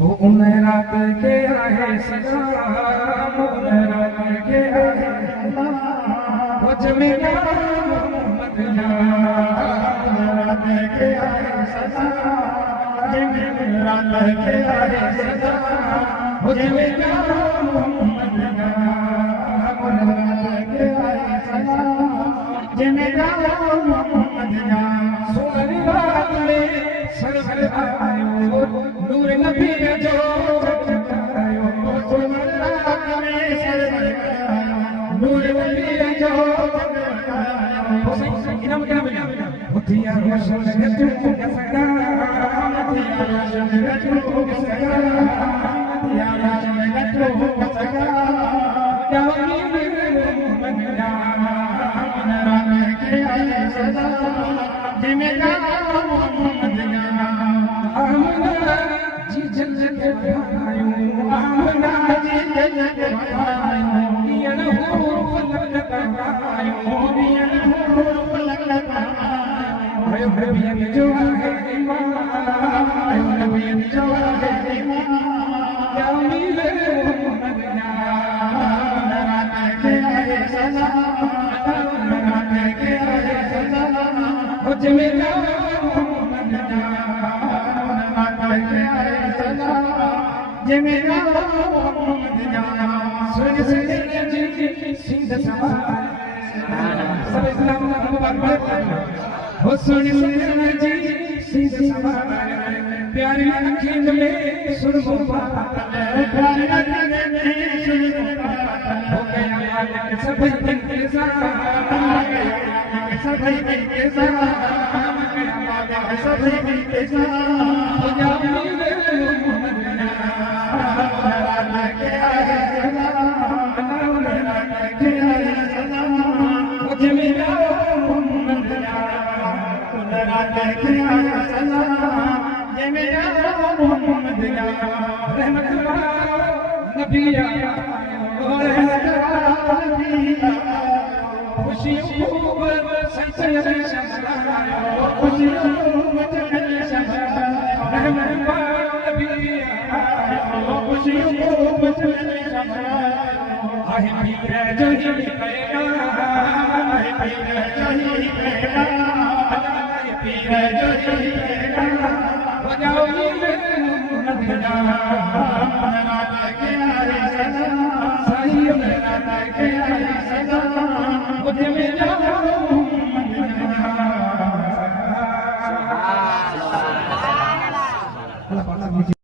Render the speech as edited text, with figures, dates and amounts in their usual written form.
वो उन रात के आए सलाम, उन रात के आए सलाम, वो जमेला मोहम्मद नाम, उन रात के आए सलाम, जमेला रात के आए सलाम, वो जमेला मोहम्मद नाम, उन रात के आए सलाम, जमेला मोहम्मद नाम। सुन रात में सरवर आयो नूर नबी जो आयो, सुन रात में सरवर आयो नूर नबी जो आयो। इनाम क्या मिला? मुतिया रोशन गजू का सगा, मुतिया रोशन गजू का सगा, मुतिया रोशन गजू का सगा, क्या मोहम्मद नाम, रात के आए सदा जिमेला मोहम्मद नाम। आमना जी जन्नत आयो, आमना जी जन्नत आयो, ये नूर फलक आयो, ये नूर फलक आयो, नबी जो है ईमान, नबी जो है ईमान, या मिले मोहम्मद नाम, रात के आए सलाम, रात के आए सलाम, वो जमेला मोहम्मद नाम, रात के आए सलाम, जमेला मोहम्मद नाम। सुन जी सिंध सवार सब इस्लाम हो, सुन जी सिंध सवार, प्यारी अखीन में सुरमुबा, प्यारी अखीन में सुरमुबा, हो गया मालिक सभी इंतजार, सभी इंतजार, सभी इंतजार, हो जा मिले मोहम्मद नाम, रात के आए सलाम, रात के आए सलाम, वो जमेला मोहम्मद नाम, रात के आए सलाम, जमेला मोहम्मद नाम। रहमतुल्लाह नबी आया, रहमतुल्लाह नबी आया, खुशियों को संसद शमलायो, खुशियों को शमलायो, रहमतुल्लाह नबी आया, खुशियों को शमलायो। आहे पीर जो ही कहेगा, आहे पीर जो ही कहेगा, आहे पीर जो ही कहेगा, हो जाओ मोहम्मद नाम, रात के आए